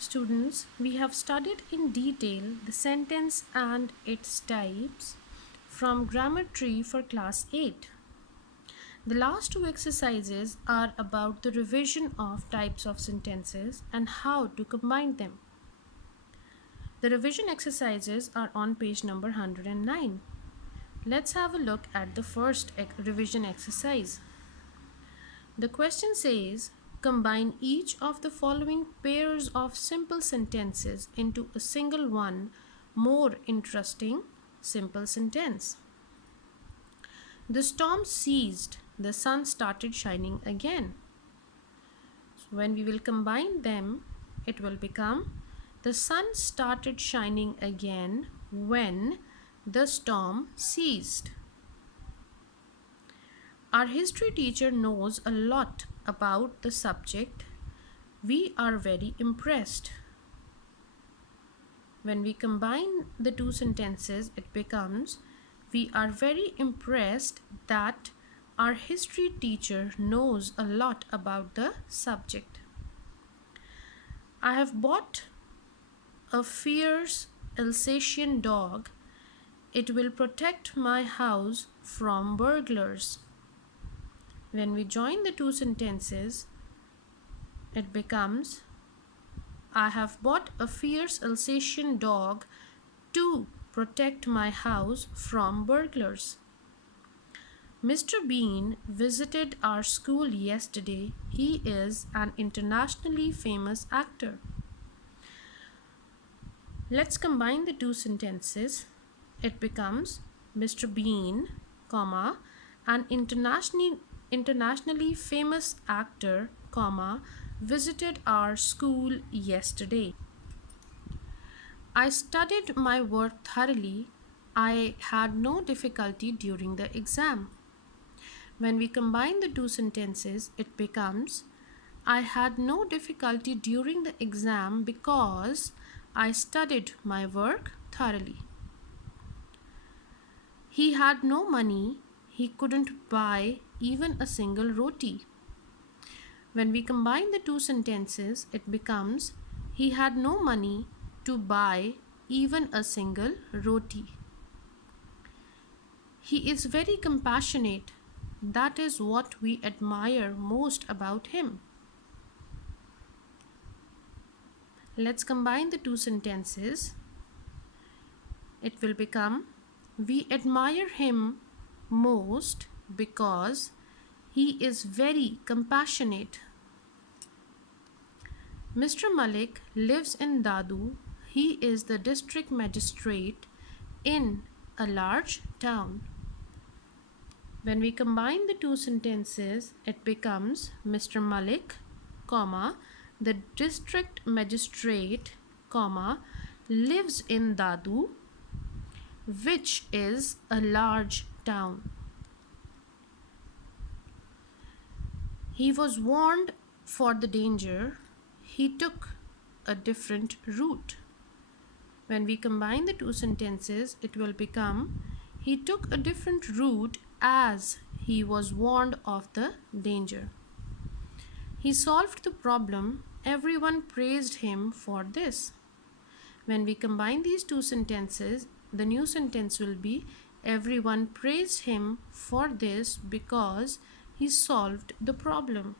Students, we have studied in detail the sentence and its types from Grammar Tree for class 8. The last two exercises are about the revision of types of sentences and how to combine them. The revision exercises are on page number 109. Let's have a look at the first revision exercise. The question says, combine each of the following pairs of simple sentences into a single one more interesting simple sentence. The storm ceased, the sun started shining again. So when we will combine them, it will become the sun started shining again when the storm ceased. Our history teacher knows a lot about the subject. We are very impressed. When we combine the two sentences, it becomes, we are very impressed that our history teacher knows a lot about the subject. I have bought a fierce Alsatian dog. It will protect my house from burglars. When we join the two sentences, it becomes, I have bought a fierce Alsatian dog to protect my house from burglars. Mr. Bean visited our school yesterday. He is an internationally famous actor. Let's combine the two sentences. It becomes Mr. Bean, comma, an internationally famous actor, comma, visited our school yesterday. I studied my work thoroughly. I had no difficulty during the exam. When we combine the two sentences, it becomes, I had no difficulty during the exam because I studied my work thoroughly. He had no money. He couldn't buy even a single roti. When we combine the two sentences, it becomes, he had no money to buy even a single roti. He is very compassionate. That is what we admire most about him. Let's combine the two sentences. It will become, we admire him most because he is very compassionate. Mr. Malik lives in Dadu. He is the district magistrate in a large town. When we combine the two sentences, it becomes Mr. Malik, comma, the district magistrate, comma, lives in Dadu, which is a large town. He was warned for the danger. He took a different route. When we combine the two sentences, it will become, he took a different route as he was warned of the danger. He solved the problem. Everyone praised him for this. When we combine these two sentences, the new sentence will be, everyone praised him for this because he solved the problem.